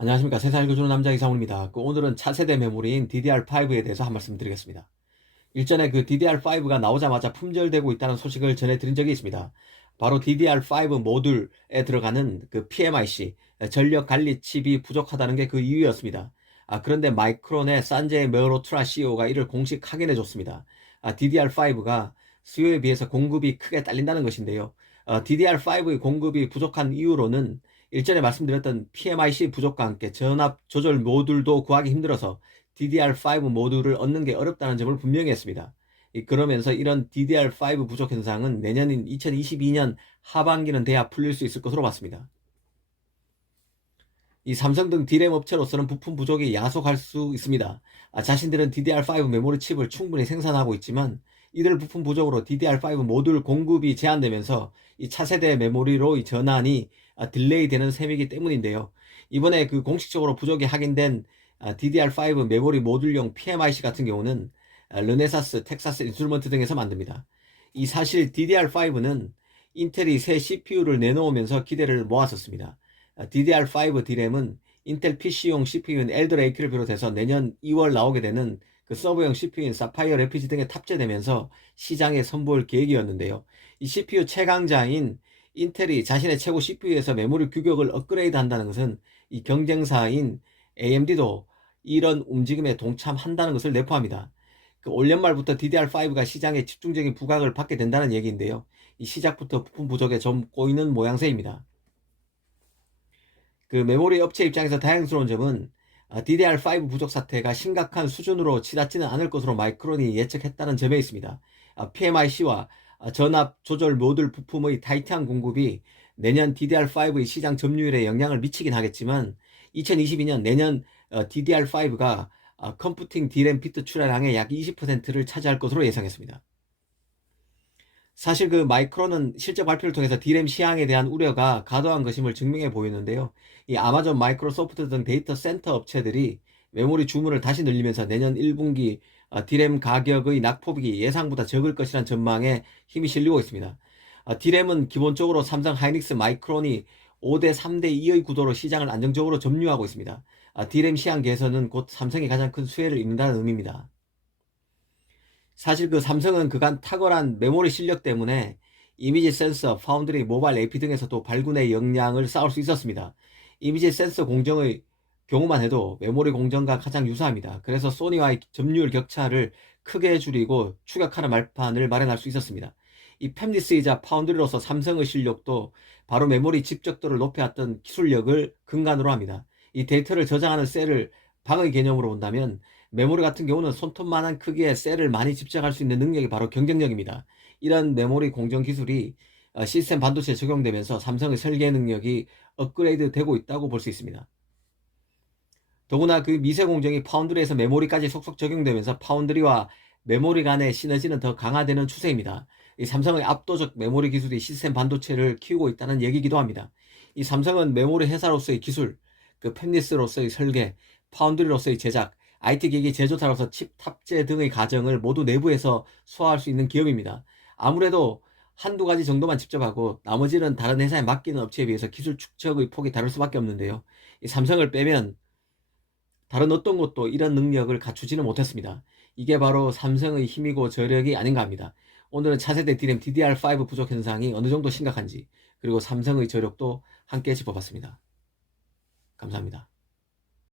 안녕하십니까. 세상 읽어주는 남자 이상훈입니다. 오늘은 차세대 메모리인 DDR5에 대해서 한 말씀 드리겠습니다. 일전에 그 DDR5가 나오자마자 품절되고 있다는 소식을 전해드린 적이 있습니다. 바로 DDR5 모듈에 들어가는 그 PMIC, 전력 관리 칩이 부족하다는 게 그 이유였습니다. 그런데 마이크론의 산제 메로트라 CEO가 이를 공식 확인해 줬습니다. DDR5가 수요에 비해서 공급이 크게 딸린다는 것인데요. DDR5의 공급이 부족한 이유로는 일전에 말씀드렸던 PMIC 부족과 함께 전압 조절 모듈도 구하기 힘들어서 DDR5 모듈을 얻는 게 어렵다는 점을 분명히 했습니다. 그러면서 이런 DDR5 부족 현상은 내년인 2022년 하반기는 돼야 풀릴 수 있을 것으로 봤습니다. 이 삼성 등 D램 업체로서는 부품 부족이 야속할 수 있습니다. 자신들은 DDR5 메모리 칩을 충분히 생산하고 있지만 이들 부품 부족으로 DDR5 모듈 공급이 제한되면서 이 차세대 메모리로 이 전환이 딜레이 되는 셈이기 때문인데요. 이번에 그 공식적으로 부족이 확인된 DDR5 메모리 모듈용 PMIC 같은 경우는 르네사스, 텍사스 인스트루먼트 등에서 만듭니다. 이 사실 DDR5는 인텔이 새 CPU를 내놓으면서 기대를 모았었습니다. DDR5 D램은 인텔 PC용 CPU인 엘더레이크를 비롯해서 내년 2월 나오게 되는 그 서버용 CPU인 사파이어 래피즈 등에 탑재되면서 시장에 선보일 계획이었는데요. 이 CPU 최강자인 인텔이 자신의 최고 CPU에서 메모리 규격을 업그레이드 한다는 것은 이 경쟁사인 AMD도 이런 움직임에 동참한다는 것을 내포합니다. 올 연말부터 DDR5가 시장에 집중적인 부각을 받게 된다는 얘기인데요. 이 시작부터 부품 부족에 좀 꼬이는 모양새입니다. 그 메모리 업체 입장에서 다행스러운 점은 DDR5 부족 사태가 심각한 수준으로 치닫지는 않을 것으로 마이크론이 예측했다는 점에 있습니다. PMIC와 전압 조절 모듈 부품의 타이트한 공급이 내년 DDR5의 시장 점유율에 영향을 미치긴 하겠지만 2022년 내년 DDR5가 컴퓨팅 D램 비트 출하량의 약 20%를 차지할 것으로 예상했습니다. 사실 그 마이크론은 실적 발표를 통해서 D램 시황에 대한 우려가 과도한 것임을 증명해 보였는데요. 이 아마존, 마이크로소프트 등 데이터 센터 업체들이 메모리 주문을 다시 늘리면서 내년 1분기 D램 가격의 낙폭이 예상보다 적을 것이란 전망에 힘이 실리고 있습니다. D램은 기본적으로 삼성 하이닉스 마이크론이 5대 3대 2의 구도로 시장을 안정적으로 점유하고 있습니다. D램 시황 개선은 곧 삼성이 가장 큰 수혜를 입는다는 의미입니다. 사실 그 삼성은 그간 탁월한 메모리 실력 때문에 이미지 센서, 파운드리, 모바일 AP 등에서도 발군의 역량을 쌓을 수 있었습니다. 이미지 센서 공정의 경우만 해도 메모리 공정과 가장 유사합니다. 그래서 소니와의 점유율 격차를 크게 줄이고 추격하는 말판을 마련할 수 있었습니다. 이 팹리스이자 파운드리로서 삼성의 실력도 바로 메모리 집적도를 높여왔던 기술력을 근간으로 합니다. 이 데이터를 저장하는 셀을 방의 개념으로 본다면 메모리 같은 경우는 손톱만한 크기의 셀을 많이 집적할 수 있는 능력이 바로 경쟁력입니다. 이런 메모리 공정 기술이 시스템 반도체에 적용되면서 삼성의 설계 능력이 업그레이드 되고 있다고 볼 수 있습니다. 더구나 그 미세 공정이 파운드리에서 메모리까지 속속 적용되면서 파운드리와 메모리 간의 시너지는 더 강화되는 추세입니다. 이 삼성의 압도적 메모리 기술이 시스템 반도체를 키우고 있다는 얘기기도 합니다. 이 삼성은 메모리 회사로서의 기술, 그 팹리스로서의 설계, 파운드리로서의 제작, IT 기기 제조사로서 칩 탑재 등의 과정을 모두 내부에서 소화할 수 있는 기업입니다. 아무래도 한두 가지 정도만 직접 하고 나머지는 다른 회사에 맡기는 업체에 비해서 기술 축적의 폭이 다를 수밖에 없는데요. 이 삼성을 빼면 다른 어떤 곳도 이런 능력을 갖추지는 못했습니다. 이게 바로 삼성의 힘이고 저력이 아닌가 합니다. 오늘은 차세대 D램 DDR5 부족 현상이 어느 정도 심각한지, 그리고 삼성의 저력도 함께 짚어봤습니다. 감사합니다.